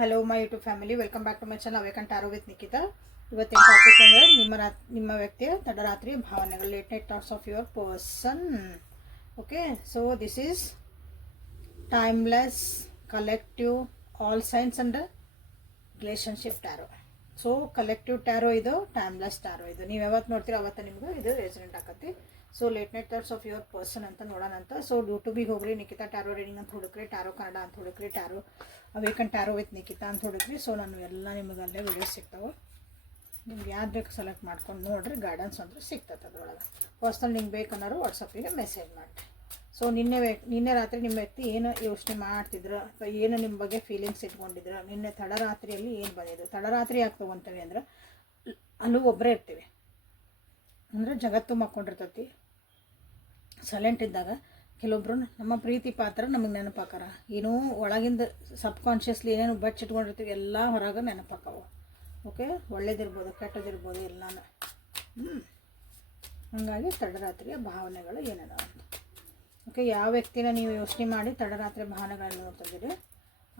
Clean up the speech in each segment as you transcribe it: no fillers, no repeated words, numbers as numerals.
Hello my YouTube family, welcome back to my channel awaken tarot with Nikhita. ಇವತ್ತಿನ topic ಅಂದರೆ ನಿಮ್ಮ ವ್ಯಕ್ತಿಯ ತಡರಾತ್ರಿಯ ಭಾವನೆಗಳು, late night thoughts of your person. Okay, so this is timeless collective all signs and relationship tarot. So collective tarot ಇದು, timeless tarot ಇದು. ನೀವು ಯಾವತ್ತು ನೋಡ್ತೀರೋ ಅವತ್ತು ನಿಮಗೂ ಇದು ರೆಸಿಡೆಂಟ್ ಆಕತಿ. So late night thoughts of your person ಅಂತ ನೋಡೋಣ ಅಂತ. ಸೊ ಯೂಟ್ಯೂಬಿಗೆ ಹೋಗ್ರಿ, ನಿಖಿತಾ ಟ್ಯಾರೋ ರೀಡಿಂಗ್ ಅಂತ ಹುಡುಕ್ರಿ, ಟ್ಯಾರೋ ಕನ್ನಡ ಅಂತ ಹುಡುಕ್ರಿ, tarot awaken tarot with Nikhita ಅಂತ ಹುಡುಕ್ರಿ. ಸೊ ನಾನು ಎಲ್ಲ ನಿಮಗೆ ಅಲ್ಲೇ ವಿಡಿಯೋಸ್ ಸಿಗ್ತಾವೆ. ನಿಮ್ಗೆ ಯಾವ್ದು ಬೇಕು ಸೆಲೆಕ್ಟ್ ಮಾಡ್ಕೊಂಡು ನೋಡಿರಿ, ಗೈಡೆನ್ಸ್ ಅಂದ್ರೆ ಸಿಗ್ತದೆ ಅದರೊಳಗೆ. ಪರ್ಸ್ನಲ್ ನಿಮ್ಗೆ ಬೇಕನ್ನೋರು ವಾಟ್ಸಪ್ಪಿಗೆ ಮೆಸೇಜ್ ಮಾಡಿರಿ. ಸೊ ನಿನ್ನೆ ರಾತ್ರಿ ನಿಮ್ಮ ವ್ಯಕ್ತಿ ಏನು ಯೋಚನೆ ಮಾಡ್ತಿದ್ರು ಅಥವಾ ಏನು ನಿಮ್ಮ ಬಗ್ಗೆ ಫೀಲಿಂಗ್ಸ್ ಇಟ್ಕೊಂಡಿದ್ರು, ನಿನ್ನೆ ತಡರಾತ್ರಿಯಲ್ಲಿ ಏನು ಬಂದಿದ್ರು. ತಡರಾತ್ರಿ ಯಾಕೆ ತೊಗೊತೀವಿ ಅಂದ್ರೆ ಅಲ್ಲೂ ಒಬ್ಬರೇ ಇರ್ತೀವಿ, ಅಂದರೆ ಜಗತ್ತು ಮಕ್ಕೊಂಡಿರ್ತೈತಿ. ಸೈಲೆಂಟ್ ಇದ್ದಾಗ ಕೆಲವೊಬ್ರು ನಮ್ಮ ಪ್ರೀತಿ ಪಾತ್ರ ನಮಗೆ ನೆನಪಾಕಾರ, ಏನೋ ಒಳಗಿಂದ ಸಬ್ಕಾನ್ಷಿಯಸ್ಲಿ ಏನೇನು ಬಚ್ಚಿಟ್ಕೊಂಡಿರ್ತೀವಿ ಎಲ್ಲ ಹೊರಗೆ ನೆನಪಾಕವು. ಓಕೆ, ಒಳ್ಳೇದಿರ್ಬೋದು ಕೆಟ್ಟದಿರ್ಬೋದು ಎಲ್ಲನೂ. ಹಾಗಾಗಿ ತಡರಾತ್ರಿಯ ಭಾವನೆಗಳು ಏನೇನೋ ಅಂತ. ಓಕೆ, ಯಾವ ವ್ಯಕ್ತಿನ ನೀವು ಯೋಚನೆ ಮಾಡಿ ತಡರಾತ್ರಿ ಭಾವನೆಗಳನ್ನ ನೋಡ್ತಿದ್ದೀರಿ,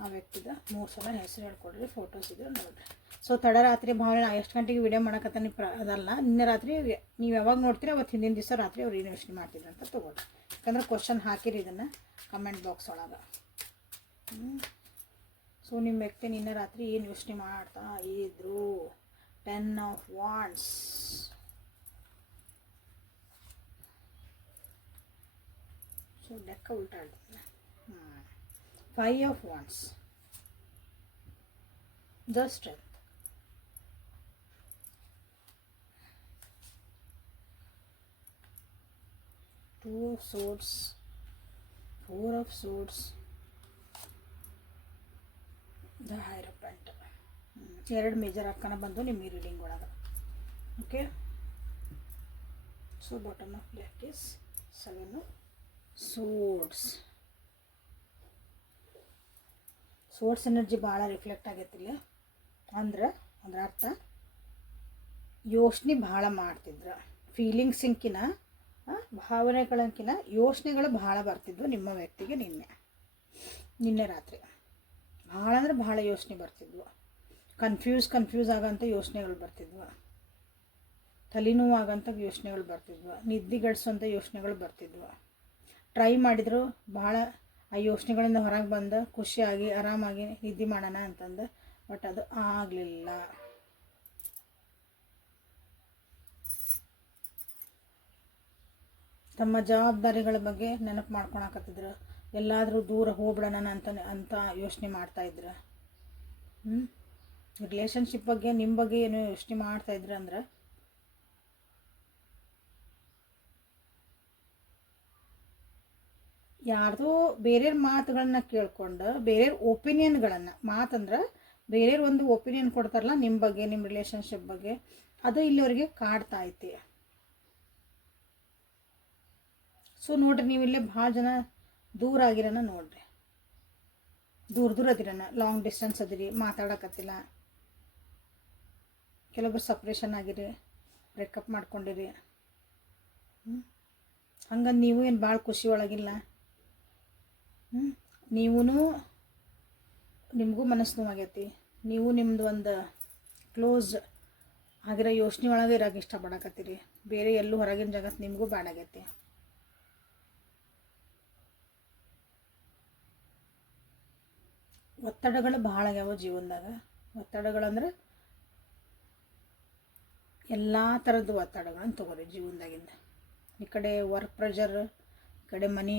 ಆ ವ್ಯಕ್ತಿದ 3 ಸಲ ಹೆಸರು ಹೇಳ್ಕೊಡ್ರಿ, ಫೋಟೋಸ್ ಇದ್ರೆ ನೋಡಿರಿ. ಸೊ ತಡರಾತ್ರಿ ಭಾವನೆ ಎಷ್ಟು ಗಂಟೆಗೆ ವಿಡಿಯೋ ಮಾಡೋಕತ್ತಾನೆ ಅದಲ್ಲ, ನಿನ್ನೆ ರಾತ್ರಿ ನೀವು ಯಾವಾಗ ನೋಡ್ತೀರಿ ಅವತ್ತು ಹಿಂದಿನ ದಿವಸ ರಾತ್ರಿ ಅವ್ರು ಏನು ಯೋಚನೆ ಮಾಡ್ತಿದ್ರು ಅಂತ ತೊಗೊಳ್ರಿ. ಯಾಕಂದ್ರೆ ಕ್ವಶನ್ ಹಾಕಿರಿ ಇದನ್ನು ಕಮೆಂಟ್ ಬಾಕ್ಸ್ ಒಳಗೆ. ಸೊ ನಿಮ್ಮ ವ್ಯಕ್ತಿ ನಿನ್ನೆ ರಾತ್ರಿ ಏನು ಯೋಚನೆ ಮಾಡ್ತಾ ಇದ್ರು. 10 ಆಫ್ ವಾಂಡ್ಸ್, ಸೊ ಲೆಕ್ಕ ಉಲ್ಟಾ ಹೇಳ್ತಿಲ್ಲ. 5 of wands, the strength, 2 of swords, 4 of swords, the hierophant. 2 major ಅಕ್ಕನ ಬಂದು ನಿಮ್ಮ ರೀಡಿಂಗ್ ಒಳಗೆ. Okay, so bottom of deck is 7 of swords. Source energy ಭಾಳ ರಿಫ್ಲೆಕ್ಟ್ ಆಗೈತಿಲ್ಲ. ಅಂದ್ರೆ ಅದರ ಅರ್ಥ ಯೋಚನೆ ಭಾಳ ಮಾಡ್ತಿದ್ರು, ಫೀಲಿಂಗ್ಸಿಂಕಿನ ಭಾವನೆಗಳಂಕಿನ ಯೋಚನೆಗಳು ಭಾಳ ಬರ್ತಿದ್ವು ನಿಮ್ಮ ವ್ಯಕ್ತಿಗೆ. ನಿನ್ನೆ ರಾತ್ರಿ ಭಾಳ ಅಂದ್ರೆ ಭಾಳ ಯೋಚನೆ ಬರ್ತಿದ್ವು. ಕನ್ಫ್ಯೂಸ್ ಆಗೋಂಥ ಯೋಚನೆಗಳು ಬರ್ತಿದ್ವು, ತಲೆನೋವು ಆಗೋಂಥ ಯೋಚನೆಗಳು ಬರ್ತಿದ್ವು, ನಿದ್ದೆಗೆಡಿಸೋಂಥ ಯೋಚನೆಗಳು ಬರ್ತಿದ್ವು. ಟ್ರೈ ಮಾಡಿದ್ರು ಭಾಳ ಆ ಯೋಚನೆಗಳಿಂದ ಹೊರಗೆ ಬಂದು ಖುಷಿಯಾಗಿ ಆರಾಮಾಗಿ ನಿದ್ದೆ ಮಾಡೋಣ ಅಂತಂದು, ಬಟ್ ಅದು ಆಗಲಿಲ್ಲ. ತಮ್ಮ ಜವಾಬ್ದಾರಿಗಳ ಬಗ್ಗೆ ನೆನಪು ಮಾಡ್ಕೊಳಕತ್ತಿದ್ರು, ಎಲ್ಲಾದರೂ ದೂರ ಹೋಗ್ಬಿಡೋಣ ಅಂತ ಯೋಚನೆ ಮಾಡ್ತಾಯಿದ್ರು. ರಿಲೇಷನ್ಶಿಪ್ ಬಗ್ಗೆ ನಿಮ್ಮ ಬಗ್ಗೆ ಏನೋ ಯೋಚನೆ ಮಾಡ್ತಾಯಿದ್ರು. ಅಂದ್ರೆ ಯಾರ್ದೋ ಬೇರೆಯವ್ರ ಮಾತುಗಳನ್ನ ಕೇಳ್ಕೊಂಡು, ಬೇರೆಯವ್ರ ಒಪಿನಿಯನ್ಗಳನ್ನು, ಮಾತಂದ್ರೆ ಬೇರೆಯವ್ರ ಒಂದು ಒಪಿನಿಯನ್ ಕೊಡ್ತಾರಲ್ಲ ನಿಮ್ಮ ಬಗ್ಗೆ, ನಿಮ್ಮ ರಿಲೇಷನ್ಶಿಪ್ ಬಗ್ಗೆ, ಅದು ಇಲ್ಲಿವರೆಗೆ ಕಾಡ್ತಾ ಐತಿ. ಸೊ ನೋಡ್ರಿ, ನೀವು ಇಲ್ಲೇ ಭಾಳ ಜನ ದೂರ ಆಗಿರೋಣ ನೋಡ್ರಿ, ದೂರ ಅದಿರೋಣ, ಲಾಂಗ್ ಡಿಸ್ಟೆನ್ಸ್ ಅದಿರಿ, ಮಾತಾಡಕತ್ತಿಲ್ಲ. ಕೆಲವೊಬ್ರು ಸಪ್ರೇಷನ್ ಆಗಿರಿ, ಬ್ರೇಕಪ್ ಮಾಡ್ಕೊಂಡಿರಿ. ಹಂಗಂದು ನೀವು ಏನು ಭಾಳ ಖುಷಿ ಒಳಗಿಲ್ಲ. ನೀವೂ ನಿಮಗೂ ಮನಸ್ಸು ನೋವಾಗೈತಿ. ನೀವು ನಿಮ್ಮದು ಒಂದು ಕ್ಲೋಸ್ ಆಗಿರೋ ಯೋಚನೆ ಒಳಗೆ ಇರೋಕೆ ಇಷ್ಟಪಡಕತ್ತೀರಿ. ಬೇರೆ ಎಲ್ಲೂ ಹೊರಗಿನ ಜಗತ್ತು ನಿಮಗೂ ಬ್ಯಾಡಾಗೈತಿ. ಒತ್ತಡಗಳು ಭಾಳ ಆಗ್ಯಾವ ಜೀವನದಾಗ. ಒತ್ತಡಗಳಂದ್ರೆ ಎಲ್ಲ ಥರದ್ದು ಒತ್ತಡಗಳನ್ನು ತೊಗೊರಿ ಜೀವನದಾಗಿಂದ. ಈ ಕಡೆ ವರ್ಕ್ ಪ್ರೆಷರ್, ಈ ಕಡೆ ಮನಿ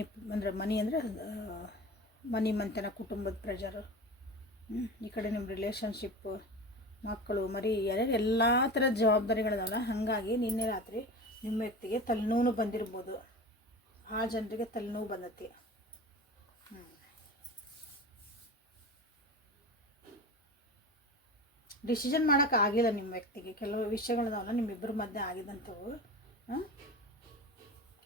ಅಂದರೆ ಮನಿ ಮಂತನ ಕುಟುಂಬದ ಪ್ರೆಷರು, ಈ ಕಡೆ ನಿಮ್ಮ ರಿಲೇಷನ್ಶಿಪ್, ಮಕ್ಕಳು ಮರಿ ಎಲ್ಲ ಥರದ ಜವಾಬ್ದಾರಿಗಳಿದಾವಲ್ಲ. ಹಾಗಾಗಿ ನಿನ್ನೆ ರಾತ್ರಿ ನಿಮ್ಮ ವ್ಯಕ್ತಿಗೆ ತಲೆನೋವು ಬಂದಿರ್ಬೋದು. ಭಾಳ ಜನರಿಗೆ ತಲೆನೋವು ಬಂದತಿ. ಡಿಸಿಷನ್ ಮಾಡೋಕೆ ಆಗಿಲ್ಲ ನಿಮ್ಮ ವ್ಯಕ್ತಿಗೆ. ಕೆಲವು ವಿಷಯಗಳಿದಾವಲ್ಲ ನಿಮ್ಮಿಬ್ಬರ ಮಧ್ಯೆ ಆಗಿದ್ದಂಥವು.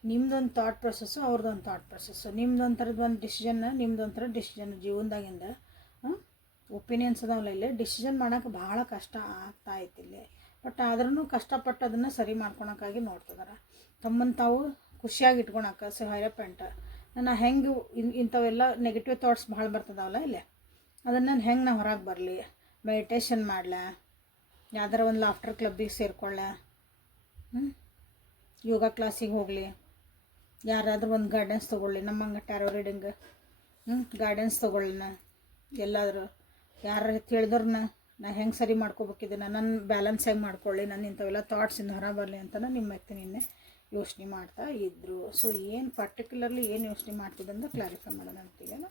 ನಿಮ್ದೊಂದು ಥಾಟ್ ಪ್ರೊಸೆಸ್ಸು, ಅವ್ರದ್ದೊಂದು ಥಾಟ್ ಪ್ರೊಸೆಸ್ಸು, ನಿಮ್ದೊಂಥರದ್ದು ಒಂದು ಡಿಸಿಷನ್, ನಿಮ್ದೊಂಥರ ಡಿಸಿಷನ್. ಜೀವನದಾಗಿಂದ ಒಪಿನಿಯನ್ಸ್ ಅದಾವಲ್ಲ, ಇಲ್ಲೇ ಡಿಸಿಷನ್ ಮಾಡೋಕೆ ಭಾಳ ಕಷ್ಟ ಆಗ್ತಾ ಐತಿ ಇಲ್ಲಿ. ಬಟ್ ಆದ್ರೂ ಕಷ್ಟಪಟ್ಟು ಅದನ್ನು ಸರಿ ಮಾಡ್ಕೊಳಕ್ಕಾಗಿ ನೋಡ್ತಿದಾರೆ. ತಮ್ಮನ್ನು ತಾವು ಖುಷಿಯಾಗಿ ಇಟ್ಕೊಳಕ್ಕೆ. ಸೊ ಹೈರಪೆಂಟ್, ನಾನು ಹೆಂಗೆ ಇಂಥವೆಲ್ಲ ನೆಗೆಟಿವ್ ಥಾಟ್ಸ್ ಭಾಳ ಬರ್ತದಾವಲ್ಲ ಇಲ್ಲೇ, ಅದನ್ನು ನಾನು ಹೆಂಗೆ ನಾ ಹೊರಗೆ ಬರಲಿ, ಮೆಡಿಟೇಷನ್ ಮಾಡಲ, ಯಾವ್ದಾರ ಒಂದು ಲಾಫ್ಟರ್ ಕ್ಲಬ್ಬಿಗೆ ಸೇರ್ಕೊಳ್ಳ, ಯೋಗ ಕ್ಲಾಸಿಗೆ ಹೋಗಲಿ, ಯಾರಾದರೂ ಒಂದು ಗೈಡೆನ್ಸ್ ತೊಗೊಳ್ಳಿ, ನಮ್ಮಂಗೆ ಟ್ಯಾರೋ ರೀಡಿಂಗ್ ಗೈಡೆನ್ಸ್ ತೊಗೊಳ್ಳೋಣ, ಎಲ್ಲಾದರೂ ಯಾರು ತಿಳಿದ್ರನ್ನ ನಾ ಹೆಂಗೆ ಸರಿ ಮಾಡ್ಕೋಬೇಕಿದ್ದನ್ನು, ನನ್ನ ಬ್ಯಾಲೆನ್ಸ್ ಹೆಂಗೆ ಮಾಡ್ಕೊಳ್ಳಿ, ನಾನು ಇಂಥವೆಲ್ಲ ಥಾಟ್ಸಿಂದ ಹೊರ ಬರಲಿ ಅಂತಲೂ ನಿಮ್ಮ ವ್ಯಕ್ತಿ ನಿನ್ನೆ ಯೋಚನೆ ಮಾಡ್ತಾ ಇದ್ದರು. ಸೊ ಏನು ಪರ್ಟಿಕ್ಯುಲರ್ಲಿ ಏನು ಯೋಚನೆ ಮಾಡ್ತಿದ್ದಂತ ಕ್ಲಾರಿಫೈ ಮಾಡೋಣ ಅಂತೀಗೇನು.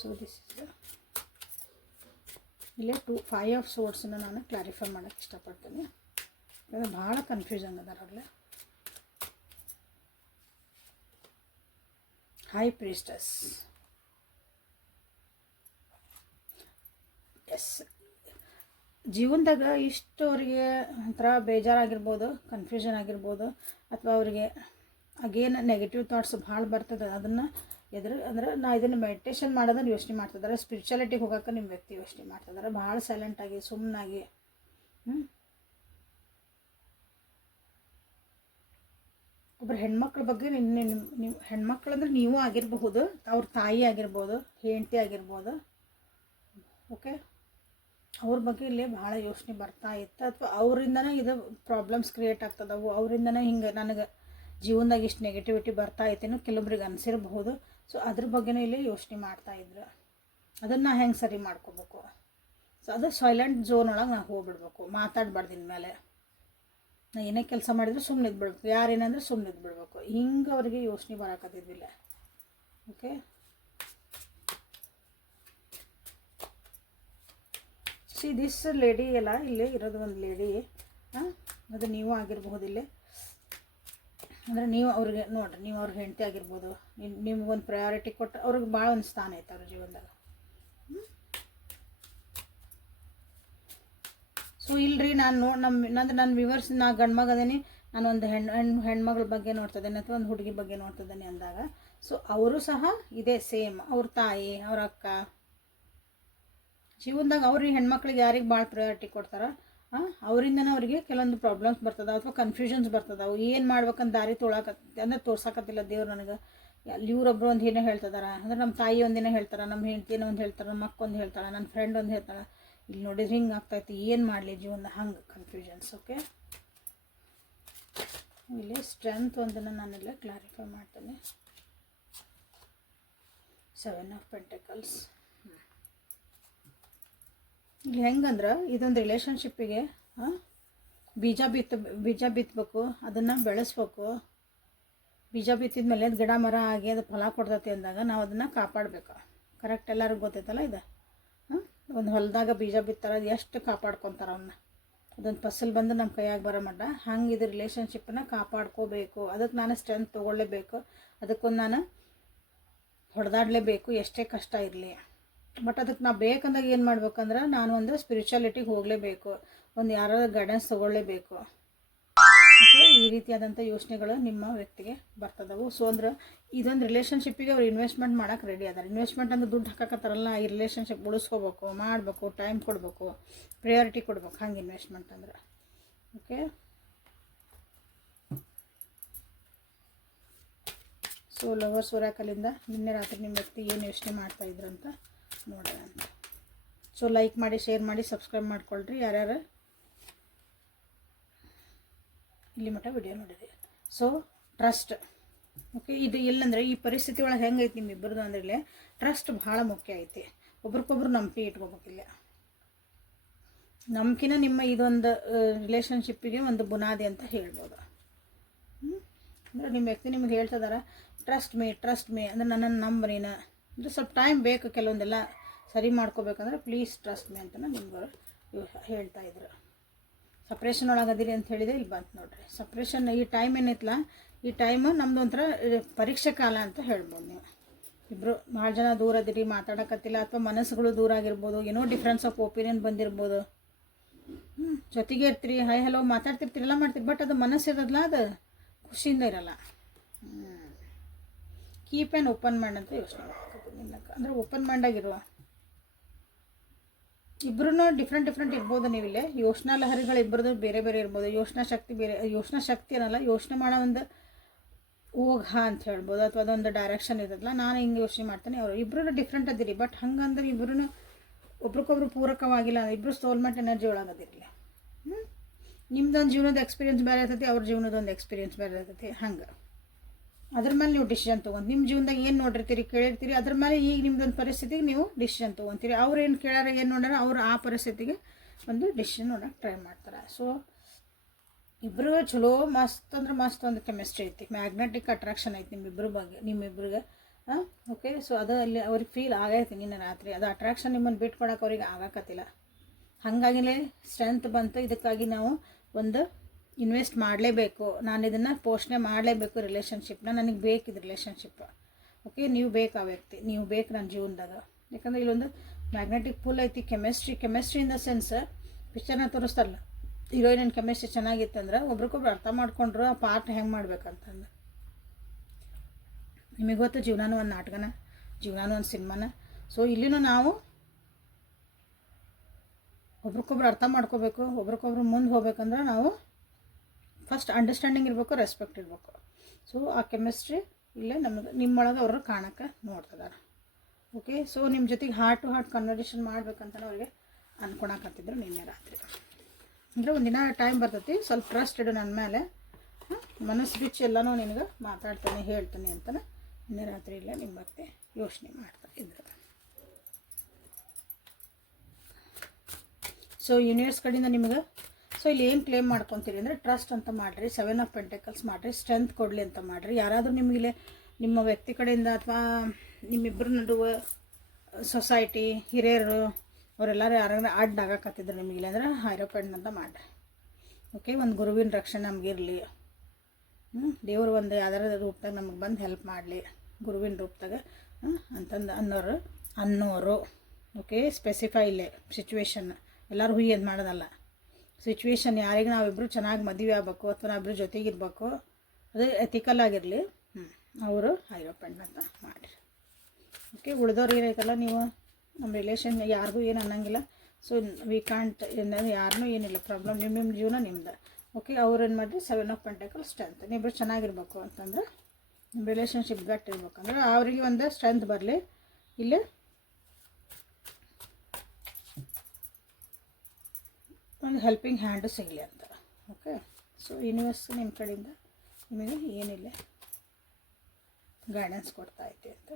ಸೊ ದಿಸ್ ಇಸ್ ಇಲ್ಲೇ 5 ಆಫ್ ಸೋರ್ಸನ್ನು ನಾನು ಕ್ಲಾರಿಫೈ ಮಾಡೋಕ್ಕೆ ಇಷ್ಟಪಡ್ತೀನಿ. ಅದು ಭಾಳ ಕನ್ಫ್ಯೂಷನ್ ಅದಾರಲ್ಲೇ. ಹೈ ಪ್ರೀಸ್ಟಸ್, ಎಸ್, ಜೀವನದಾಗ ಇಷ್ಟು ಅವರಿಗೆ ಒಂಥರ ಬೇಜಾರಾಗಿರ್ಬೋದು, ಕನ್ಫ್ಯೂಷನ್ ಆಗಿರ್ಬೋದು, ಅಥವಾ ಅವರಿಗೆ ಅಗೇನ್ ನೆಗೆಟಿವ್ ಥಾಟ್ಸ್ ಭಾಳ ಬರ್ತದೆ. ಅದನ್ನು ಅಂದ್ರೆ ನಾ ಇದನ್ನು ಮೆಡಿಟೇಷನ್ ಮಾಡೋದನ್ನು ಯೋಚನೆ ಮಾಡ್ತಿದ್ದಾರೆ, ಸ್ಪಿರಿಚುಯಾಲಿಟಿಗೆ ಹೋಗೋಕೆ ನಿಮ್ಮ ವ್ಯಕ್ತಿ ಯೋಚನೆ ಮಾಡ್ತಿದ್ದಾರೆ, ಭಾಳ ಸೈಲೆಂಟಾಗಿ ಸುಮ್ಮನಾಗಿ. ಒಬ್ಬರು ಹೆಣ್ಮಕ್ಳ ಬಗ್ಗೆ ನಿಮ್ಮ ಹೆಣ್ಮಕ್ಳು ಅಂದರೆ ನೀವು ಆಗಿರಬಹುದು, ಅವ್ರ ತಾಯಿ ಆಗಿರ್ಬೋದು, ಹೆಂಡತಿ ಆಗಿರ್ಬೋದು, ಓಕೆ, ಅವ್ರ ಬಗ್ಗೆ ಇಲ್ಲೇ ಭಾಳ ಯೋಚನೆ ಬರ್ತಾ ಇತ್ತು, ಅಥವಾ ಅವರಿಂದನೇ ಇದು ಪ್ರಾಬ್ಲಮ್ಸ್ ಕ್ರಿಯೇಟ್ ಆಗ್ತದವು, ಅವರಿಂದನೇ ಹಿಂಗೆ ನನಗೆ ಜೀವನದಾಗ ಇಷ್ಟು ನೆಗೆಟಿವಿಟಿ ಬರ್ತಾ ಐತೇನೋ ಕೆಲವೊಬ್ರಿಗೆ ಅನಿಸಿರಬಹುದು. ಸೊ ಅದ್ರ ಬಗ್ಗೆನೇ ಇಲ್ಲಿ ಯೋಚನೆ ಮಾಡ್ತಾಯಿದ್ರು, ಅದನ್ನು ಹೆಂಗೆ ಸರಿ ಮಾಡ್ಕೋಬೇಕು. ಸೊ ಅದು ಸೈಲೆಂಟ್ ಝೋನ್ ಒಳಗೆ ನಾವು ಹೋಗ್ಬಿಡ್ಬೇಕು, ಮಾತಾಡಬಾರ್ದು ಇನ್ಮೇಲೆ. ನಾ ಏನೇ ಕೆಲಸ ಮಾಡಿದ್ರು ಸುಮ್ಮನೆ ಇದ್ಬಿಡ್ಬೇಕು, ಯಾರೇನಂದ್ರೆ ಸುಮ್ಮನೆ ಇದ್ಬಿಡ್ಬೇಕು, ಹಿಂಗೆ ಅವರಿಗೆ ಯೋಚನೆ ಬರೋಕತ್ತಿದ್ದಿಲ್ಲ. ಓಕೆ, ಸಿ ದಿಸ್ ಲೇಡಿ ಎಲ್ಲ ಇಲ್ಲೇ ಇರೋದು ಒಂದು ಲೇಡಿ, ಅದು ನೀವು ಆಗಿರ್ಬೋದು ಇಲ್ಲೇ. ಅಂದರೆ ನೀವು ಅವ್ರಿಗೆ ನೋಡಿರಿ, ನೀವು ಅವ್ರಿಗೆ ಹೆಂಡತಿ ಆಗಿರ್ಬೋದು, ನಿಮ್ಗೊಂದು ಪ್ರಯಾರಿಟಿ ಕೊಟ್ಟು ಅವ್ರಿಗೆ ಭಾಳ ಒಂದು ಸ್ಥಾನ ಐತೆ ಅವ್ರ ಜೀವನದಾಗ. ಸೊ ಇಲ್ರಿ ನಾನು ನನ್ನ ವ್ಯೂವರ್ಸ್, ನಾ ಗಂಡು ಮಗ ಅದೇನಿ, ನಾನು ಒಂದು ಹೆಣ್ಮಗಳ ಬಗ್ಗೆ ನೋಡ್ತಿದ್ದೇನೆ ಅಥವಾ ಒಂದು ಹುಡುಗಿ ಬಗ್ಗೆ ನೋಡ್ತಿದ್ದೇನೆ ಅಂದಾಗ, ಸೊ ಅವರು ಸಹ ಇದೇ ಸೇಮ್, ಅವ್ರ ತಾಯಿ, ಅವ್ರ ಅಕ್ಕ ಜೀವನದಾಗ ಅವ್ರಿಗೆ ಹೆಣ್ಮಕ್ಳಿಗೆ ಯಾರಿಗೆ ಭಾಳ ಪ್ರಯಾರಿಟಿ ಕೊಡ್ತಾರೆ, ಅವರಿಂದನೇ ಅವರಿಗೆ ಕೆಲವೊಂದು ಪ್ರಾಬ್ಲಮ್ಸ್ ಬರ್ತದೆ ಅಥವಾ ಕನ್ಫ್ಯೂಷನ್ಸ್ ಬರ್ತದೆ. ಅವು ಏನು ಮಾಡ್ಬೇಕಂತ ದಾರಿ ಅಂದರೆ ತೋರ್ಸಕತ್ತಿಲ್ಲ ದೇವ್ರು ನನಗೆ. ಇವ್ರೊಬ್ರು ಒಂದು ಏನೋ ಹೇಳ್ತಿದಾರೆ ಅಂದ್ರೆ ನಮ್ಮ ತಾಯಿ ಒಂದಿನ ಹೇಳ್ತಾರೆ, ನಮ್ಮ ಹೆಂಡ್ತಿನ ಒಂದು ಹೇಳ್ತಾರೆ, ನಮ್ಮ ಅಕ್ಕ ಒಂದು ಹೇಳ್ತಾಳೆ, ನನ್ನ ಫ್ರೆಂಡ್ ಒಂದು ಹೇಳ್ತಾಳೆ. ಇಲ್ಲಿ ನೋಡಿದ್ರೆ ಹಿಂಗೆ ಆಗ್ತಾಯಿತ್ತು, ಏನು ಮಾಡಲಿ ಜೀವನದ ಹಂಗೆ ಕನ್ಫ್ಯೂಷನ್ಸ್. ಓಕೆ, ಇಲ್ಲಿ ಸ್ಟ್ರೆಂತ್ ಒಂದನ್ನು ನಾನೆಲ್ಲ ಕ್ಲಾರಿಫೈ ಮಾಡ್ತೇನೆ. 7 ಆಫ್ ಪೆಂಟಕಲ್ಸ್. ಇಲ್ಲಿ ಹೆಂಗಂದ್ರೆ ಇದೊಂದು ರಿಲೇಷನ್ಶಿಪ್ಪಿಗೆ ಬೀಜ ಬಿತ್ತಬೇಕು, ಅದನ್ನು ಬೆಳೆಸ್ಬೇಕು. ಬೀಜ ಬಿತ್ತಿದ ಮೇಲೆ ಅದು ಗಿಡ ಮರ ಆಗಿ ಅದು ಫಲ ಕೊಡ್ತೈತಿ ಅಂದಾಗ ನಾವು ಅದನ್ನು ಕಾಪಾಡಬೇಕು. ಕರೆಕ್ಟ್, ಎಲ್ಲರಿಗೂ ಗೊತ್ತೈತಲ್ಲ ಇದು. ಒಂದು ಹೊಲದಾಗ ಬೀಜ ಬಿತ್ತಾರೆ, ಅದು ಎಷ್ಟು ಕಾಪಾಡ್ಕೊತಾರೆ ಅವನ್ನ, ಅದೊಂದು ಫಸಲ್ ಬಂದು ನಮ್ಮ ಕೈಯಾಗ ಬರೋ ಮಟ್ಟ ಹಂಗೆ ಇದು ರಿಲೇಷನ್ಶಿಪ್ಪನ್ನು ಕಾಪಾಡ್ಕೋಬೇಕು. ಅದಕ್ಕೆ ನಾನು ಸ್ಟ್ರೆಂತ್ ತೊಗೊಳ್ಳೇಬೇಕು, ಅದಕ್ಕೊಂದು ನಾನು ಹೊಡೆದಾಡಲೇಬೇಕು, ಎಷ್ಟೇ ಕಷ್ಟ ಇರಲಿ. ಬಟ್ ಅದಕ್ಕೆ ನಾವು ಬೇಕಂದಾಗ ಏನು ಮಾಡ್ಬೇಕಂದ್ರೆ ನಾನು ಒಂದು ಸ್ಪಿರಿಚುಯಾಲಿಟಿಗೆ ಹೋಗಲೇಬೇಕು, ಒಂದು ಯಾರೋ ಗೈಡೆನ್ಸ್ ತೊಗೊಳ್ಳೇಬೇಕು. ಓಕೆ, ಈ ರೀತಿಯಾದಂಥ ಯೋಚನೆಗಳು ನಿಮ್ಮ ವ್ಯಕ್ತಿಗೆ ಬರ್ತದವು. ಸೊ ಅಂದ್ರೆ ಇದೊಂದು ರಿಲೇಷನ್ಶಿಪ್ಪಿಗೆ ಅವ್ರು ಇನ್ವೆಸ್ಟ್ಮೆಂಟ್ ಮಾಡೋಕೆ ರೆಡಿ ಅದಾರೆ. ಇನ್ವೆಸ್ಟ್ಮೆಂಟ್ ಅಂದ್ರೆ ದುಡ್ಡು ಹಾಕತ್ತಾರಲ್ಲ, ಈ ರಿಲೇಷನ್ಶಿಪ್ ಉಳಿಸ್ಕೋಬೇಕು, ಮಾಡಬೇಕು, ಟೈಮ್ ಕೊಡಬೇಕು, ಪ್ರಯಾರಿಟಿ ಕೊಡ್ಬೇಕು, ಹಂಗೆ ಇನ್ವೆಸ್ಟ್ಮೆಂಟ್ ಅಂದ್ರೆ. ಓಕೆ, ಸೊ ಲವರ್ಸ್ ಒರಾಕಲಿಂದ ನಿನ್ನೆ ರಾತ್ರಿ ನಿಮ್ಮ ವ್ಯಕ್ತಿ ಏನು ಯೋಚನೆ ಮಾಡ್ತಾಯಿದ್ರು ಅಂತ ನೋಡೋಣ ಅಂತ. ಸೊ ಲೈಕ್ ಮಾಡಿ, ಶೇರ್ ಮಾಡಿ, ಸಬ್ಸ್ಕ್ರೈಬ್ ಮಾಡ್ಕೊಳ್ರಿ ಯಾರ್ಯಾರು ಇಲ್ಲಿ ಮಟ್ಟ ವಿಡಿಯೋ ನೋಡಿರಿ. ಸೊ ಟ್ರಸ್ಟ್, ಓಕೆ, ಇದು ಇಲ್ಲಂದ್ರೆ ಈ ಪರಿಸ್ಥಿತಿ ಒಳಗೆ ಹೆಂಗೈತಿ ನಿಮ್ಮಿಬ್ಬರದು ಅಂದ್ರೆ ಇಲ್ಲೇ ಟ್ರಸ್ಟ್ ಭಾಳ ಮುಖ್ಯ ಐತಿ. ಒಬ್ರಿಗೊಬ್ರು ನಂಬಿಕೆ ಇಟ್ಕೋಬೇಕಿಲ್ಲ. ನಂಬಿಕೆನ ನಿಮ್ಮ ಇದೊಂದು ರಿಲೇಷನ್ಶಿಪ್ಪಿಗೆ ಒಂದು ಬುನಾದಿ ಅಂತ ಹೇಳ್ಬೋದು. ಅಂದರೆ ನಿಮ್ಮ ವ್ಯಕ್ತಿ ನಿಮ್ಗೆ ಹೇಳ್ತಿದಾರೆ ಟ್ರಸ್ಟ್ ಮೇ ಅಂದರೆ ನನ್ನನ್ನು ನಂಬ್ರೀನ ಅಂದರೆ ಸ್ವಲ್ಪ ಟೈಮ್ ಬೇಕು, ಕೆಲವೊಂದೆಲ್ಲ ಸರಿ ಮಾಡ್ಕೋಬೇಕಂದ್ರೆ ಪ್ಲೀಸ್ ಟ್ರಸ್ಟ್ ಮೇ ಅಂತ ನಿಮ್ಗೆ ಹೇಳ್ತಾಯಿದ್ರು. ಸಪ್ರೇಷನ್ ಒಳಗದಿರಿ ಅಂತ ಹೇಳಿದೆ, ಇಲ್ಲಿ ಬಂತು ನೋಡ್ರಿ ಸಪ್ರೇಷನ್. ಈ ಟೈಮ್ ಏನೈತಲ್ಲ, ಈ ಟೈಮು ನಮ್ದು ಒಂಥರ ಪರೀಕ್ಷೆ ಕಾಲ ಅಂತ ಹೇಳ್ಬೋದು. ನೀವು ಇಬ್ಬರು ಭಾಳ ಜನ ದೂರ ಅದಿರಿ, ಮಾತಾಡೋಕತ್ತಿಲ್ಲ, ಅಥವಾ ಮನಸ್ಸುಗಳು ದೂರ ಆಗಿರ್ಬೋದು, ಏನೋ ಡಿಫ್ರೆನ್ಸ್ ಆಫ್ ಒಪಿನಿಯನ್ ಬಂದಿರ್ಬೋದು. ಜೊತೆಗೆ ಇರ್ತೀರಿ, ಹೈ ಹಲೋ ಮಾತಾಡ್ತಿರ್ತೀರಿ, ಎಲ್ಲ ಮಾಡ್ತೀರಿ, ಬಟ್ ಅದು ಮನಸ್ಸು ಇರೋದಲ್ಲ, ಅದು ಖುಷಿಯಿಂದ ಇರಲ್ಲ. ಕೀಪ್ ಆ್ಯಂಡ್ ಓಪನ್ ಮೈಂಡ್ ಅಂತ ಯೋಚನೆ ಮಾಡ್ತೀನಿ ನಿನ್ನಕ್ಕೆ, ಅಂದರೆ ಓಪನ್ ಮೈಂಡಾಗಿರುವ ಇಬ್ಬರೂ ಡಿಫ್ರೆಂಟ್ ಇರ್ಬೋದು. ನೀವಿಲ್ಲೇ ಯೋಚನಾ ಲಹರಿಗಳು ಇಬ್ಬರದು ಬೇರೆ ಬೇರೆ ಇರ್ಬೋದು. ಯೋಚನಾ ಶಕ್ತಿ ಅನ್ನಲ್ಲ, ಯೋಚನೆ ಮಾಡೋ ಒಂದು ಊಹ ಅಂತ ಹೇಳ್ಬೋದು, ಅಥವಾ ಅದೊಂದು ಡೈರೆಕ್ಷನ್ ಇರೋದಲ್ಲ. ನಾನು ಹಿಂಗೆ ಯೋಚನೆ ಮಾಡ್ತೇನೆ, ಅವರು ಇಬ್ಬರು ಡಿಫ್ರೆಂಟ್ ಅದಿರಿ, ಬಟ್ ಹಂಗಂದ್ರೆ ಇಬ್ಬರೂ ಒಬ್ರಿಗೊಬ್ರು ಪೂರಕವಾಗಿಲ್ಲ, ಇಬ್ಬರು ಸೋಲ್ಮೆಂಟ್ ಎನರ್ಜಿ ಒಳಗದಿರಲಿ. ನಿಮ್ದೊಂದು ಜೀವನದ ಎಕ್ಸ್ಪೀರಿಯನ್ಸ್ ಬೇರೆ ಇರ್ತೈತಿ, ಅವ್ರ ಜೀವನದೊಂದು ಎಕ್ಸ್ಪೀರಿಯನ್ಸ್ ಬೇರೆ ಇರ್ತೈತಿ. ಹಂಗೆ ಅದ್ರ ಮೇಲೆ ನೀವು ಡಿಸಿಷನ್ ತೊಗೊಂಡು ನಿಮ್ಮ ಜೀವನದಾಗ ಏನು ನೋಡಿರ್ತೀರಿ, ಕೇಳಿರ್ತೀರಿ, ಅದ್ರ ಮೇಲೆ ಈಗ ನಿಮ್ದೊಂದು ಪರಿಸ್ಥಿತಿಗೆ ನೀವು ಡಿಸಿಷನ್ ತೊಗೊತೀರಿ. ಅವ್ರು ಏನು ಕೇಳಾರ, ಏನು ನೋಡ್ಯಾರ, ಅವ್ರು ಆ ಪರಿಸ್ಥಿತಿಗೆ ಒಂದು ಡಿಸಿಷನ್ ನೋಡೋಕೆ ಟ್ರೈ ಮಾಡ್ತಾರೆ. ಸೊ ಇಬ್ಬರು ಚಲೋ ಮಸ್ತ್ ಅಂದ್ರೆ ಮಸ್ತ್ ಒಂದು ಕೆಮಿಸ್ಟ್ರಿ ಐತಿ, ಮ್ಯಾಗ್ನೆಟಿಕ್ ಅಟ್ರಾಕ್ಷನ್ ಐತಿ ನಿಮ್ಮಿಬ್ಬರ ಬಗ್ಗೆ, ನಿಮ್ಮಿಬ್ರಿಗೆ. ಓಕೆ, ಸೊ ಅದು ಅಲ್ಲಿ ಅವ್ರಿಗೆ ಫೀಲ್ ಆಗೈತಿ ನಿನ್ನೆ ರಾತ್ರಿ. ಅದು ಅಟ್ರಾಕ್ಷನ್ ನಿಮ್ಮನ್ನು ಬಿಟ್ಕೊಡಕ್ಕೆ ಅವ್ರಿಗೆ ಆಗಾಕತ್ತಿಲ್ಲ. ಹಾಗಾಗಿಲೇ ಸ್ಟ್ರೆಂತ್ ಬಂತು. ಇದಕ್ಕಾಗಿ ನಾವು ಒಂದು ಇನ್ವೆಸ್ಟ್ ಮಾಡಲೇಬೇಕು, ನಾನು ಇದನ್ನು ಪೋಷಣೆ ಮಾಡಲೇಬೇಕು ರಿಲೇಷನ್ಶಿಪ್ನ, ನನಗೆ ಬೇಕಿದ್ದು ರಿಲೇಷನ್ಶಿಪ್. ಓಕೆ, ನೀವು ಬೇಕು ಆ ವ್ಯಕ್ತಿ, ನೀವು ಬೇಕು ನನ್ನ ಜೀವನದಾಗ. ಯಾಕಂದರೆ ಇಲ್ಲೊಂದು ಮ್ಯಾಗ್ನೆಟಿಕ್ ಫುಲ್ ಐತಿ. ಕೆಮಿಸ್ಟ್ರಿ ಇನ್ ದ ಸೆನ್ಸ್ ಪಿಕ್ಚರ್ನ ತೋರಿಸ್ತಾರಲ್ಲ, ಹೀರೋಯಿನ್ ಕೆಮಿಸ್ಟ್ರಿ ಚೆನ್ನಾಗಿತ್ತಂದ್ರೆ ಒಬ್ರಿಗೊಬ್ರು ಅರ್ಥ ಮಾಡ್ಕೊಂಡ್ರು ಆ ಪಾರ್ಟ್ ಹೆಂಗೆ ಮಾಡ್ಬೇಕಂತಂದು. ನಿಮಗೆ ಗೊತ್ತು, ಜೀವನನೂ ಒಂದು ನಾಟಕನ, ಜೀವನನೂ ಒಂದು ಸಿನಿಮಾನ. ಸೊ ಇಲ್ಲಿನೂ ನಾವು ಒಬ್ರಿಗೊಬ್ರು ಅರ್ಥ ಮಾಡ್ಕೋಬೇಕು. ಒಬ್ರಿಗೊಬ್ರು ಮುಂದೆ ಹೋಗ್ಬೇಕಂದ್ರೆ ನಾವು ಫಸ್ಟ್ ಅಂಡರ್ಸ್ಟ್ಯಾಂಡಿಂಗ್ ಇರಬೇಕು, ರೆಸ್ಪೆಕ್ಟ್ ಇರಬೇಕು. ಸೊ ಆ ಕೆಮಿಸ್ಟ್ರಿ ಇಲ್ಲೇ ನಿಮ್ಮೊಳಗೆ ಅವರು ಕಾಣಕ್ಕೆ ನೋಡ್ತಿದ್ದಾರೆ. ಓಕೆ, ಸೊ ನಿಮ್ಮ ಜೊತೆಗೆ ಹಾರ್ಟ್ ಟು ಹಾರ್ಟ್ ಕನ್ವರ್ಸೇಷನ್ ಮಾಡ್ಬೇಕಂತ ಅವ್ರಿಗೆ ಅಂದ್ಕೊಳಕತ್ತಿದ್ರು ನಿನ್ನೆ ರಾತ್ರಿ. ಅಂದರೆ ಒಂದಿನ ಟೈಮ್ ಬರ್ತೈತಿ, ಸ್ವಲ್ಪ ಟ್ರಸ್ಟ್ ಇಡು ನನ್ನ ಮೇಲೆ, ಮನಸ್ಸು ಬಿಚ್ಚಿ ಎಲ್ಲನೂ ನಿನಗೆ ಮಾತಾಡ್ತಾನೆ ಹೇಳ್ತಾನೆ ಅಂತಲೇ ನಿನ್ನೆ ರಾತ್ರಿ ಇಲ್ಲ ನಿಮ್ಮ ಬಗ್ಗೆ ಯೋಚನೆ ಮಾಡ್ತಾ ಇದ್ರು. ಸೊ ಯೂನಿವರ್ಸ್ ಕಡೆಯಿಂದ ನಿಮಗೆ ಸೊ ಇಲ್ಲಿ ಏನು ಕ್ಲೇಮ್ ಮಾಡ್ಕೊತೀರಿ ಅಂದರೆ ಟ್ರಸ್ಟ್ ಅಂತ ಮಾಡಿರಿ, 7 ಆಫ್ ಪೆಂಟಕಲ್ಸ್ ಮಾಡಿರಿ, ಸ್ಟ್ರೆಂತ್ ಕೊಡಲಿ ಅಂತ ಮಾಡಿರಿ. ಯಾರಾದರೂ ನಿಮಗಿಲೆ ನಿಮ್ಮ ವ್ಯಕ್ತಿ ಕಡೆಯಿಂದ ಅಥವಾ ನಿಮ್ಮಿಬ್ಬರ ನಡುವೆ ಸೊಸೈಟಿ ಹಿರಿಯರು ಅವರೆಲ್ಲರೂ ಯಾರಾದ್ರೂ ಅಡ್ಡ ಆಗಾಕತ್ತಿದ್ರು ನಿಮಗಿಲ್ಲ ಅಂದ್ರೆ ಹೈರೋಪೆಂಡ್ ಅಂತ ಮಾಡಿರಿ. ಓಕೆ, ಒಂದು ಗುರುವಿನ ರಕ್ಷಣೆ ನಮಗಿರಲಿ, ದೇವರು ಒಂದು ಯಾವ್ದಾರ ರೂಪದಾಗ ನಮಗೆ ಬಂದು ಹೆಲ್ಪ್ ಮಾಡಲಿ, ಗುರುವಿನ ರೂಪದಾಗ ಅಂತಂದು ಅನ್ನೋರು. ಓಕೆ, ಸ್ಪೆಸಿಫೈ ಇಲ್ಲೇ ಸಿಚುವೇಶನ್, ಎಲ್ಲರೂ ಹುಯ್ಯದು ಮಾಡೋದಲ್ಲ. ಸಿಚುವೇಶನ್ ಯಾರಿಗೆ ನಾವಿಬ್ಬರು ಚೆನ್ನಾಗಿ ಮದುವೆ ಆಗಬೇಕು ಅಥವಾ ನಾವಿಬ್ಬರು ಜೊತೆಗಿರ್ಬೇಕು, ಅದು ಎಥಿಕಲ್ ಆಗಿರಲಿ, ಅವರು ಹೈರೋಪೆಂಡ್ ಅಂತ ಮಾಡಿರಿ. ಓಕೆ, ಉಳಿದವ್ರು ಏನೈತಲ್ಲ, ನೀವು ನಮ್ಮ ರಿಲೇಷನ್ ಯಾರಿಗೂ ಏನು ಅನ್ನಂಗಿಲ್ಲ. ಸೊ ವಿ ಕಾಂಟ್ ಯಾರನ್ನೂ ಏನಿಲ್ಲ ಪ್ರಾಬ್ಲಮ್, ನಿಮ್ಮ ಜೀವನ ನಿಮ್ದು. ಓಕೆ, ಅವ್ರೇನು ಮಾಡಿರಿ 7 ಆಫ್ ಪೆಂಟಕಲ್ಸ್ ಸ್ಟ್ರೆಂತ್. ನೀವಿಬ್ಬರು ಚೆನ್ನಾಗಿರ್ಬೇಕು ಅಂತಂದ್ರೆ, ನಿಮ್ಮ ರಿಲೇಷನ್ಶಿಪ್ ಗಟ್ಟಿರ್ಬೇಕಂದ್ರೆ ಅವರಿಗೆ ಒಂದು ಸ್ಟ್ರೆಂತ್ ಬರಲಿ, ಇಲ್ಲಿ ಒಂದು ಹೆಲ್ಪಿಂಗ್ ಹ್ಯಾಂಡು ಸಿಗಲಿ ಅಂತ. ಓಕೆ, ಸೊ ಯೂನಿವರ್ಸ್ ನಿಮ್ಮ ಕಡೆಯಿಂದ ನಿಮಗೆ ಏನಿಲ್ಲ ಗೈಡೆನ್ಸ್ ಕೊಡ್ತಾ ಐತೆ ಅಂತ.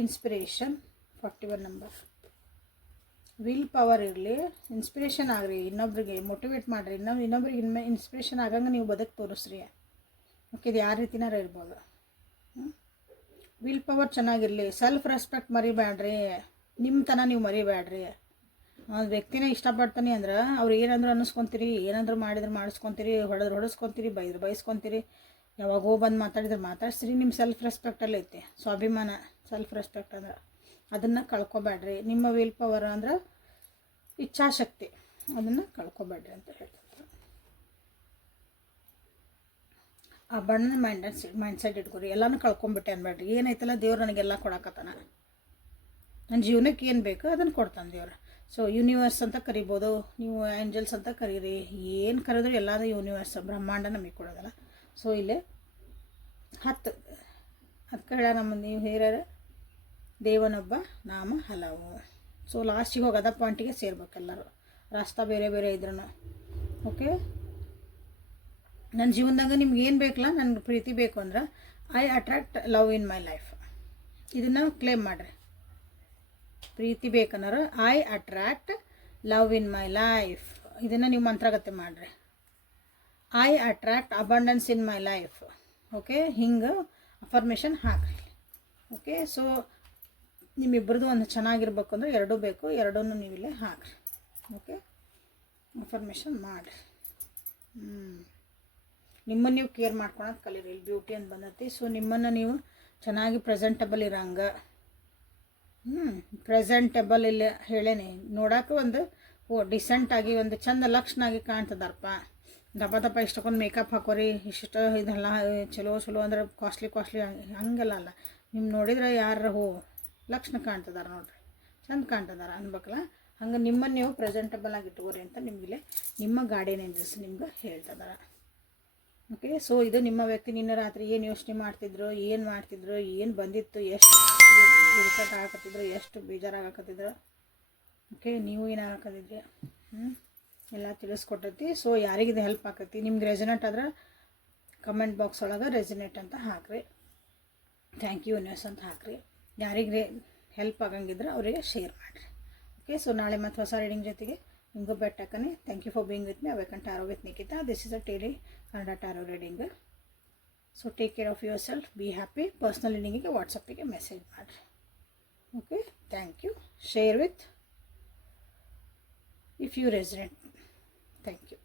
Inspiration 41 number. ವಿಲ್ ಪವರ್ ಇರಲಿ, ಇನ್ಸ್ಪಿರೇಷನ್ ಆಗ್ರಿ, ಇನ್ನೊಬ್ರಿಗೆ ಮೋಟಿವೇಟ್ ಮಾಡಿರಿ, ಇನ್ನೊಬ್ರಿಗೆ ಇನ್ಸ್ಪಿರೇಷನ್ ಆಗಂಗೆ ನೀವು ಬದುಕು ತೋರಿಸ್ರಿ. ಓಕೆ, ಇದು ಯಾವ ರೀತಿನಾರ ಇರ್ಬೋದು. ವಿಲ್ ಪವರ್ ಚೆನ್ನಾಗಿರಲಿ, ಸೆಲ್ಫ್ ರೆಸ್ಪೆಕ್ಟ್ ಮರಿಬೇಡ್ರಿ, ನಿಮ್ಮ ತನ ನೀವು ಮರಿಬೇಡ್ರಿ. ಒಂದು ವ್ಯಕ್ತಿನೇ ಇಷ್ಟಪಡ್ತಾನೆ ಅಂದ್ರೆ ಅವ್ರು ಏನಂದ್ರೆ ಅನ್ನಿಸ್ಕೊತೀರಿ, ಏನಾದರೂ ಮಾಡಿದ್ರೆ ಮಾಡಿಸ್ಕೊತೀರಿ, ಹೊಡೆಸ್ಕೊತೀರಿ, ಬೈಸ್ಕೊತೀರಿ, ಯಾವಾಗೋ ಬಂದು ಮಾತಾಡಿದ್ರೆ ಮಾತಾಡ್ಸ್ರಿ. ನಿಮ್ಮ ಸೆಲ್ಫ್ ರೆಸ್ಪೆಕ್ಟಲ್ಲಿ ಐತೆ ಸ್ವಾಭಿಮಾನ, ಸೆಲ್ಫ್ ರೆಸ್ಪೆಕ್ಟ್ ಅಂದ್ರೆ ಅದನ್ನು ಕಳ್ಕೊಬೇಡ್ರಿ. ನಿಮ್ಮ ವಿಲ್ ಪವರ್ ಅಂದ್ರೆ ಇಚ್ಛಾಶಕ್ತಿ, ಅದನ್ನು ಕಳ್ಕೊಬೇಡ್ರಿ ಅಂತ ಹೇಳ್ತಾರೆ. ಆ ಬಣ್ಣ ಮೈಂಡ್ಸೆಟ್ ಇಟ್ಕೊರಿ, ಎಲ್ಲನೂ ಕಳ್ಕೊಂಬಿಟ್ಟೆ ಅನ್ಬೇಡ್ರಿ. ಏನೈತಲ್ಲ, ದೇವ್ರು ನನಗೆಲ್ಲ ಕೊಡಕತ್ತಾನ, ನನ್ನ ಜೀವನಕ್ಕೆ ಏನು ಬೇಕು ಅದನ್ನು ಕೊಡ್ತಾನೆ ದೇವ್ರು. ಸೊ ಯೂನಿವರ್ಸ್ ಅಂತ ಕರಿಬೋದು, ನೀವು ಆ್ಯಂಜಲ್ಸ್ ಅಂತ ಕರೀರಿ, ಏನು ಕರೆದ್ರು ಎಲ್ಲಾದರೂ ಯೂನಿವರ್ಸ್ ಬ್ರಹ್ಮಾಂಡ ನಮಗೆ ಕೊಡೋದಲ್ಲ. ಸೊ ಇಲ್ಲೇ 10 ಅದಕ್ಕೆ ಹೇಳ ನಮ್ಮ ನೀವು ಹಿರಿಯರ ದೇವನೊಬ್ಬ ನಾಮ ಹಲವು. ಸೊ ಲಾಸ್ಟಿಗೆ ಹೋಗೋದ ಪಾಯಿಂಟಿಗೆ ಸೇರ್ಬೇಕೆಲ್ಲರೂ, ರಾಸ್ತಾ ಬೇರೆ ಬೇರೆ ಇದ್ರೂ. ಓಕೆ, ನನ್ನ ಜೀವನದಾಗ ನಿಮ್ಗೆ ಏನು ಬೇಕಲ್ಲ, ನನಗೆ ಪ್ರೀತಿ ಬೇಕು ಅಂದ್ರೆ I attract love in my life. ಇದನ್ನು ಕ್ಲೇಮ್ ಮಾಡಿರಿ. ಪ್ರೀತಿ ಬೇಕನ್ನೋರು I attract love in my life, ಇದನ್ನು ನೀವು ಮಂತ್ರಗತೆ ಮಾಡಿರಿ. I attract abundance in my life. Okay, ಹಿಂಗೆ ಅಫರ್ಮೇಷನ್ ಹಾಕ್ರಿ. ಓಕೆ, ಸೊ ನಿಮ್ಮಿಬ್ಬರದು ಒಂದು ಚೆನ್ನಾಗಿರ್ಬೇಕು ಅಂದರೆ ಎರಡೂ ಬೇಕು, ಎರಡೂ ನೀವಿಲ್ಲೇ ಹಾಕ್ರಿ. ಓಕೆ, ಅಫರ್ಮೇಷನ್ ಮಾಡಿರಿ. ನಿಮ್ಮನ್ನು ನೀವು ಕೇರ್ ಮಾಡ್ಕೊಳೋದು ಕಲೀರಿ. ಇಲ್ಲಿ ಬ್ಯೂಟಿ ಅಂತ ಬಂದೈತಿ. ಸೊ ನಿಮ್ಮನ್ನು ನೀವು ಚೆನ್ನಾಗಿ ಪ್ರೆಸೆಂಟಬಲ್ ಇರೋಂಗೆ, ಪ್ರೆಸೆಂಟಬಲ್ ಇಲ್ಲ ಹೇಳೇನಿ, ನೋಡೋಕೆ ಒಂದು ಡಿಸೆಂಟಾಗಿ ಒಂದು ಚಂದ ಲಕ್ಷಣಾಗಿ ಕಾಣ್ತದಾರಪ್ಪ. ದಪ್ಪ ಇಷ್ಟಕ್ಕೊಂದು ಮೇಕಪ್ ಹಾಕೋರಿ, ಇಷ್ಟ ಇದೆಲ್ಲ ಚಲೋ ಅಂದ್ರೆ ಕಾಸ್ಟ್ಲಿ ಹಂಗೆಲ್ಲ ಅಲ್ಲ. ನಿಮ್ಮ ನೋಡಿದ್ರೆ ಯಾರು ಲಕ್ಷಣ ಕಾಣ್ತದಾರ ನೋಡ್ರಿ, ಚಂದ ಕಾಣ್ತದಾರ ಅನ್ಬೇಕಲ್ಲ. ಹಂಗೆ ನಿಮ್ಮನ್ನು ನೀವು ಪ್ರೆಸೆಂಟಬಲ್ ಆಗಿ ಇಟ್ಕೋರಿ ಅಂತ ನಿಮಗಿಲ್ಲಿ ನಿಮ್ಮ ಗಾರ್ಡಿಯನ್ ಏಂಜಲ್ಸ್ ನಿಮ್ಗೆ ಹೇಳ್ತದಾರ. ಓಕೆ, ಸೊ ಇದು ನಿಮ್ಮ ವ್ಯಕ್ತಿ ನಿನ್ನೆ ರಾತ್ರಿ ಏನು ಯೋಚನೆ ಮಾಡ್ತಿದ್ರು, ಏನು ಬಂದಿತ್ತು, ಎಷ್ಟು ಇರಿಟೇಟ್ ಆಗಕತ್ತಿದ್ರು, ಎಷ್ಟು ಬೇಜಾರಾಗಕತ್ತಿದ್ರು, ಓಕೆ, ನೀವು ಏನು ಹಾಕೋದಿದ್ರೆ ಎಲ್ಲ ತಿಳಿಸ್ಕೊಟ್ಟೈತಿ. ಸೊ ಯಾರಿಗಿದೆ ಹೆಲ್ಪ್ ಆಕೈತಿ, ನಿಮ್ಗೆ ರೆಸನೇಟ್ ಆದ್ರೆ ಕಮೆಂಟ್ ಬಾಕ್ಸ್ ಒಳಗೆ ರೆಸನೇಟ್ ಅಂತ ಹಾಕ್ರಿ, ಥ್ಯಾಂಕ್ ಯು ಯೂನಿವರ್ಸ್ ಅಂತ ಹಾಕ್ರಿ. ಯಾರಿಗೆ ಹೆಲ್ಪ್ ಆಗಂಗಿದ್ರೆ ಅವರಿಗೆ ಶೇರ್ ಮಾಡಿರಿ. ಓಕೆ, ಸೊ ನಾಳೆ ಮತ್ತು ಹೊಸ ರೀಡಿಂಗ್ ಜೊತೆಗೆ ನಿಮಗೂ ಬೆಟ್ ಹಾಕನೆ. Thank you for being with me. Awaken tarot with Nikhita. This is a daily Kannada tarot reading. So take care of yourself, be happy. Personal ರೀಡಿಂಗಿಗೆ ವಾಟ್ಸಪ್ಪಿಗೆ ಮೆಸೇಜ್ ಮಾಡಿರಿ. Okay, thank you. Share with if you resonate. Thank you.